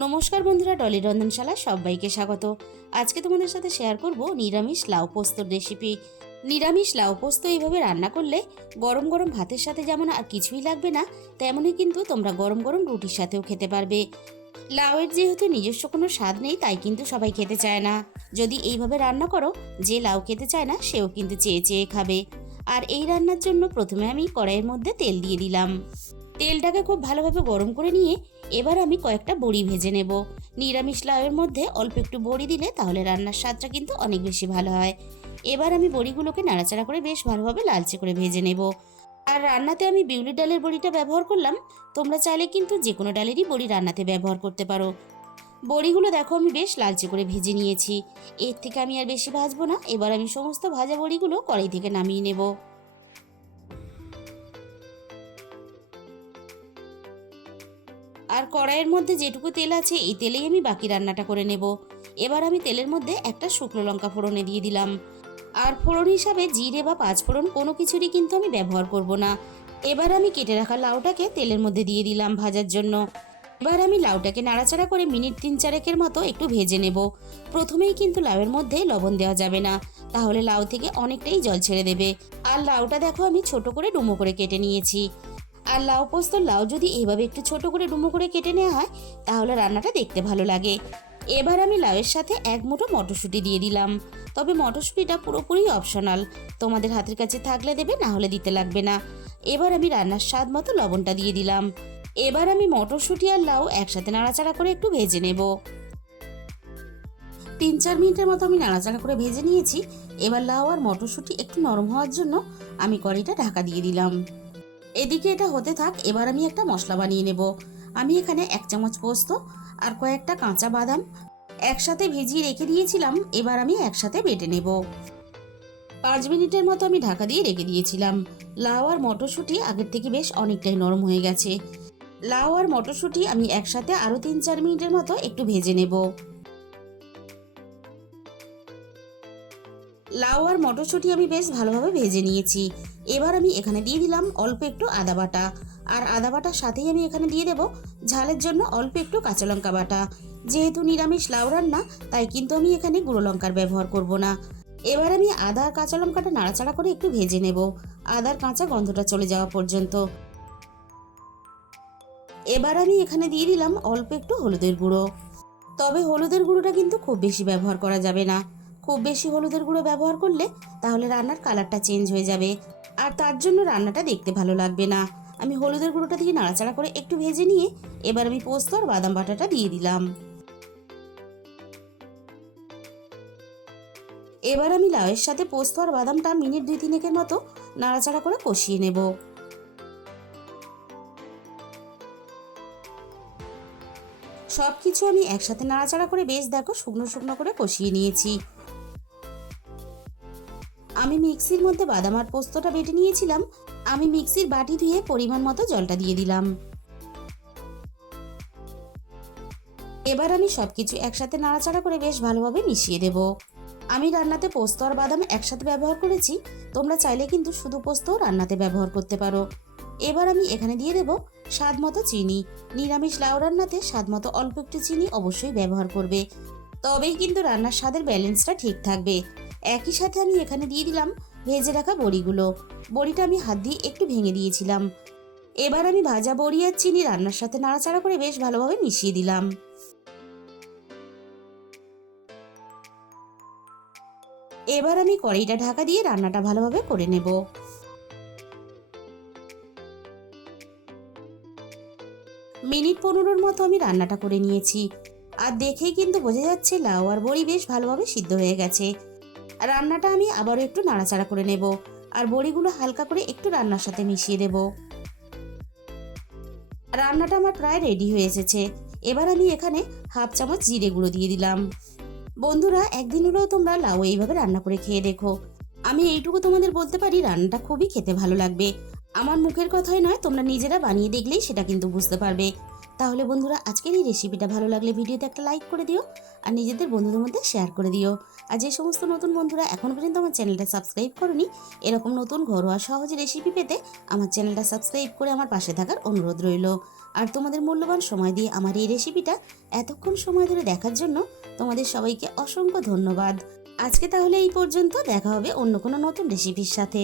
নমস্কার বন্ধুরা, ডলি রন্ধনশালা সবাইকে স্বাগত। আজকে তোমাদের সাথে শেয়ার করব নিরামিষ লাউ পোস্তর রেসিপি। নিরামিষ লাউ পোস্ত এইভাবে রান্না করলে গরম গরম ভাতের সাথে যেমন আর কিছুই লাগবে না, তেমনই কিন্তু তোমরা গরম গরম রুটির সাথেও খেতে পারবে। লাউয়ের যেহেতু নিজস্ব কোনো স্বাদ নেই, তাই কিন্তু সবাই খেতে চায় না। যদি এইভাবে রান্না করো, যে লাউ খেতে চায় না সেও কিন্তু চেয়ে চেয়ে খাবে। আর এই রান্নার জন্য প্রথমে আমি কড়াইয়ের মধ্যে তেল দিয়ে দিলাম। তেলটাকে খুব ভালোভাবে গরম করে নিয়ে এবার আমি কয়েকটা বড়ি ভেজে নেব। নিরামিষ লাউয়ের মধ্যে অল্প একটু বড়ি দিলে তাহলে রান্নার স্বাদটা কিন্তু অনেক বেশি ভালো হয়। এবার আমি বড়িগুলোকে নাড়াচাড়া করে বেশ ভালোভাবে লালচে করে ভেজে নেব। আর রান্নাতে আমি বিউলি ডালের বড়িটা ব্যবহার করলাম। তোমরা চাইলে কিন্তু যে কোনো ডালেরই বড়ি রান্নাতে ব্যবহার করতে পারো। বড়িগুলো দেখো আমি বেশ লালচে করে ভেজে নিয়েছি। এর থেকে আমি আর বেশি ভাজবো না। এবার আমি সমস্ত ভাজা বড়িগুলো কড়াই থেকে নামিয়ে নেব। আর কড়াইয়ের মধ্যে যেটুকু তেল আছে এই তেলেই আমি বাকি রান্নাটা করে নেব। এবার আমি তেলের মধ্যে একটা শুকনো লঙ্কা ফোড়নে দিয়ে দিলাম। আর ফোড়ন হিসাবে জিরে বা পাঁচফোড়ন কোনো কিছুরই কিন্তু আমি ব্যবহার করব না। এবার আমি কেটে রাখা লাউটাকে তেলের মধ্যে দিয়ে দিলাম ভাজার জন্য। এবার আমি লাউটাকে নাড়াচাড়া করে মিনিট 3-4 মতো একটু ভেজে নেব। প্রথমেই কিন্তু লাউয়ের মধ্যে লবণ দেওয়া যাবে না, তাহলে লাউ থেকে অনেকটাই জল ছেড়ে দেবে। আর লাউটা দেখো আমি ছোট করে ডুমো করে কেটে নিয়েছি। আর লাউ পোস্তর লাউ যদি এইভাবে একটু ছোট করে ডুমো করে কেটে নেওয়া হয়, তাহলে রান্নাটা দেখতে ভালো লাগে। এবার আমি লাউয়ের সাথে এক মুঠো মটরশুঁটি দিয়ে দিলাম। তবে মটরশুঁটিটা পুরোপুরি অপশনাল, তোমাদের হাতের কাছে থাকলে দেবে, না হলে দিতে লাগবে না। এবার আমি রান্নার স্বাদ মতো লবণটা দিয়ে দিলাম। এবার আমি মটরশুঁটি আর লাউ একসাথে নাড়াচাড়া করে একটু ভেজে নেব। 3-4 মিনিটের মতো আমি নাড়াচাড়া করে ভেজে নিয়েছি। এবার লাউ আর মটরশুঁটি একটু নরম হওয়ার জন্য আমি কড়াইটা ঢাকা দিয়ে দিলাম। এদিকে এটা হতে থাক, এবার আমি একটা মশলা বানিয়ে নেব। আমি এখানে 1 চামচ পোস্ত আর কয়েকটা কাঁচা বাদাম একসাথে ভিজিয়ে রেখে দিয়েছিলাম। এবার আমি একসাথে বেটে নেব। 5 মিনিটের মতো আমি ঢাকা দিয়ে রেখে দিয়েছিলাম। লাউ আর মটরশুঁটি আগের থেকে বেশ অনেকটাই নরম হয়ে গেছে। লাউ আর মটরশুঁটি আমি একসাথে আরও 3-4 মিনিটের মতো একটু ভেজে নেব। লাউ আর মটরশুঁটি আমি বেশ ভালোভাবে ভেজে নিয়েছি। এবার আমি এখানে দিয়ে দিলাম অল্প একটু আদা বাটা। আর আদা বাটার সাথেই আমি এখানে দিয়ে দেব ঝালের জন্য অল্প একটু কাঁচা লঙ্কা বাটা। যেহেতু নিরামিষ লাউ রান্না, তাই কিন্তু আমি এখানে গুঁড়ো লঙ্কার ব্যবহার করব না। এবার আমি আদা আর কাঁচা লঙ্কাটা নাড়াচাড়া করে একটু ভেজে নেব, আদার কাঁচা গন্ধটা চলে যাওয়া পর্যন্ত। এবার আমি এখানে দিয়ে দিলাম অল্প একটু হলুদের গুঁড়ো। তবে হলুদের গুঁড়োটা কিন্তু খুব বেশি ব্যবহার করা যাবে না। খুব বেশি হলুদের গুঁড়ো ব্যবহার করলে তাহলে রান্নার কালারটা চেঞ্জ হয়ে যাবে, আর তার জন্য রান্নাটা দেখতে ভালো লাগবে না। আমি হলুদের গুঁড়োটা দিয়ে নাড়াচাড়া করে একটু ভেজে নিয়ে এবার আমি পোস্ত আর বাদাম বাটাটা দিয়ে দিলাম। এবার আমি লাউয়ের সাথে পোস্ত আর বাদামটা মিনিট 2-3 মতো নাড়াচাড়া করে কষিয়ে নেব। সব কিছু আমি একসাথে নাড়াচাড়া করে বেশ দেখো শুকনো শুকনো করে কষিয়ে নিয়েছি। আমি মিক্সির মধ্যে বাদাম আর পোস্তটা বেটে নিয়েছিলাম। আমি মিক্সির বাটি ধুয়ে পরিমাণ মতো জলটা দিয়ে দিলাম। এবার আমি সবকিছু একসাথে নাড়াচাড়া করে বেশ ভালোভাবে মিশিয়ে দেব। আমি রান্নাতে পোস্ত আর বাদাম একসাথে ব্যবহার করেছি, তোমরা চাইলে কিন্তু শুধু পোস্তও রান্নাতে ব্যবহার করতে পারো। এবার আমি এখানে দিয়ে দেব স্বাদ মতো চিনি। নিরামিষ লাউ রান্নাতে স্বাদ মতো অল্প একটু চিনি অবশ্যই ব্যবহার করবে, তবেই কিন্তু রান্নার স্বাদের ব্যালেন্সটা ঠিক থাকবে। একই সাথে আমি এখানে দিয়ে দিলাম ভেজে রাখা বড়িগুলো। বড়িটা আমি হাত দিয়ে একটু ভেঙে দিয়েছিলাম। এবার আমি ভাজা বড়ি আর চিনি রান্নার সাথে নাড়াচাড়া করে বেশ ভালোভাবে মিশিয়ে দিলাম। এবার আমি কড়াইটা ঢাকা দিয়ে রান্নাটা ভালোভাবে করে নেব। মিনিট 15-র মতো আমি রান্নাটা করে নিয়েছি। আর দেখেই কিন্তু বোঝা যাচ্ছে লাউ আর বড়ি বেশ ভালোভাবে সিদ্ধ হয়ে গেছে। রান্নাটা আমি আবারও একটু নাড়াচাড়া করে নেব, আর বড়িগুলো হালকা করে একটু রান্নার সাথে মিশিয়ে দেব। রান্নাটা আমার প্রায় রেডি হয়ে এসেছে। এবার আমি এখানে 1/2 চামচ জিরে গুঁড়ো দিয়ে দিলাম। বন্ধুরা, একদিন হলেও তোমরা লাউ এইভাবে রান্না করে খেয়ে দেখো। আমি এইটুকু তোমাদের বলতে পারি, রান্নাটা খুবই খেতে ভালো লাগবে। আমার মুখের কথাই নয়, তোমরা নিজেরা বানিয়ে দেখলেই সেটা কিন্তু বুঝতে পারবে। তাহলে বন্ধুরা, আজকের এই রেসিপিটা ভালো লাগলে ভিডিওতে একটা লাইক করে দিও আর নিজেদের বন্ধুদের মধ্যে শেয়ার করে দিও। আর যে সমস্ত নতুন বন্ধুরা এখন পর্যন্ত আমার চ্যানেলটা সাবস্ক্রাইব করনি, এরকম নতুন ঘরোয়া সহজ রেসিপি পেতে আমার চ্যানেলটা সাবস্ক্রাইব করে আমার পাশে থাকার অনুরোধ রইল। আর তোমাদের মূল্যবান সময় দিয়ে আমার এই রেসিপিটা এতক্ষণ সময় ধরে দেখার জন্য তোমাদের সবাইকে অসংখ্য ধন্যবাদ। আজকে তাহলে এই পর্যন্ত, দেখা হবে অন্য কোনো নতুন রেসিপির সাথে।